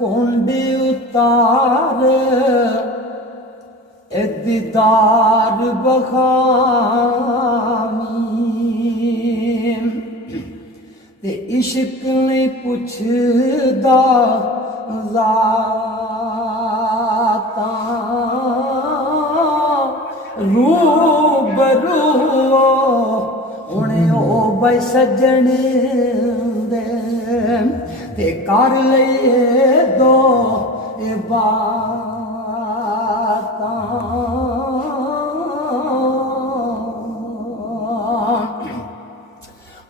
कुंडी उतार ए दीदार बखामी ते इश्क नहीं पुछदा ज़ाता रूबरू हुणे ओ बई सजण दे ते कर लइए दो ए बातां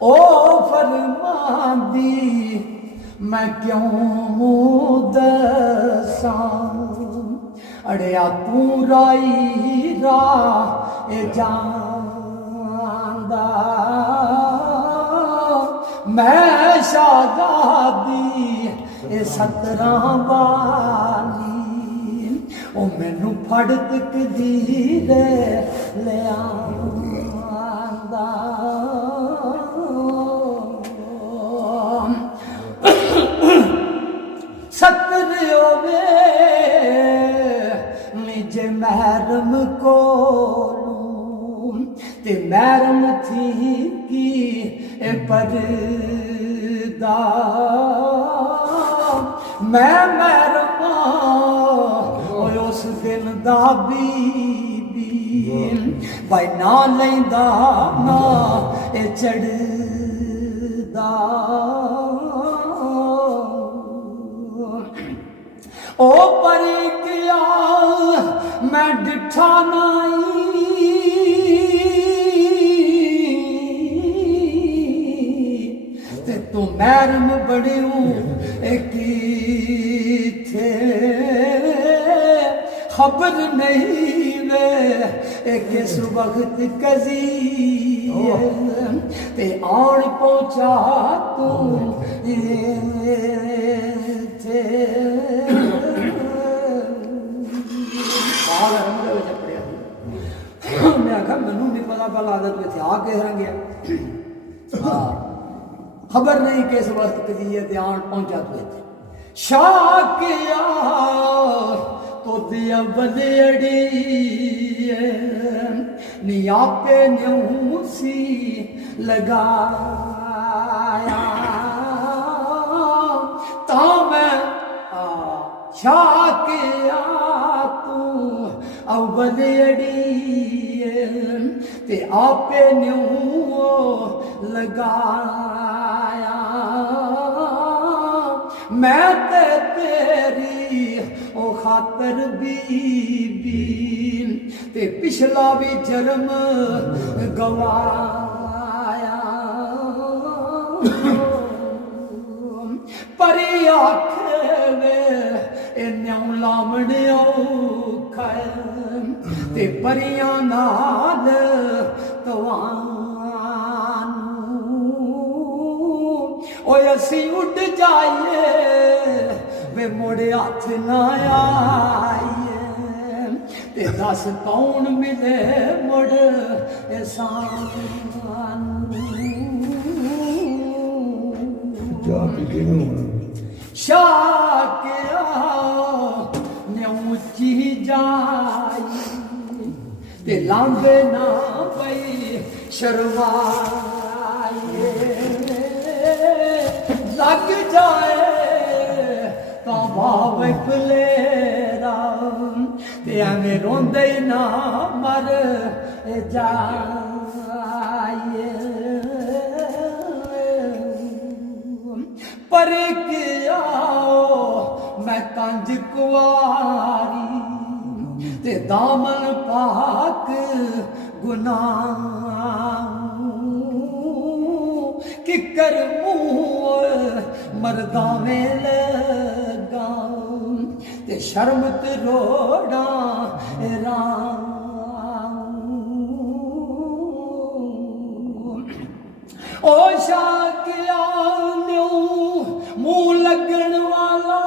ओ फरमांदी मैं क्यों दसां अड़िया तू राई राह ए जांदा मैं शादादी ए 17 वाली ओ मैनू फड़ तकदीर ले आंदा सतर होवे निजे महरम कोलू ते महरम थी की ए परदा मैं महरमा उस दिन दा बीबी भाई ना लैंदा ना ए चढ़दा ओ परी गया मैं डिठा नाई ते तू महरम बड़ियों थे खबर नहीं वे किस वक्त कजी ते आन पहुंचा तू थे मैं आखा मैनू नहीं पता पल आदत में थे आके गया खबर नहीं किस वक्त कजी आन पहुंचा तू थे शाकिया तो दिया बदेड़ी नियापे न्यू सी लगाया ता मैं शाकिया तू अवलेड़ी ते आपे न्यू लगाया मैं ते तेरी ओ खातर बीबी ते पिछला भी जन्म गवाया परी आखे वे न्यू लावणे औखा ते परियां नाल ओए असी उड़ जाइए वे मोड़े हाथ ना आइए ते दस कौन मिले मुड़ शाकिया ने ऊंची जाई ते लांबे ना पई शर्माए लग जाए तो भाव फलेरा ते एवें रोंदे ना मर जाए पर किया मैं कंज कुआरी ते दामन पाक गुनाह किकर मुँह मरदा में लगा ते शर्म ते रोड़ा ओ शाकिया न्यू मुँह लगन वाला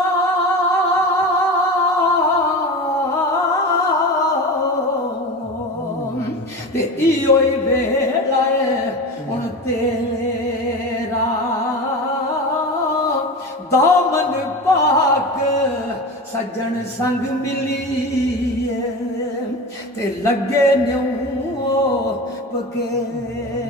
ते इयो ही वेला है हुण तेरा दामन पाक सजन संग मिलिए ते लगे न्यू पकेरा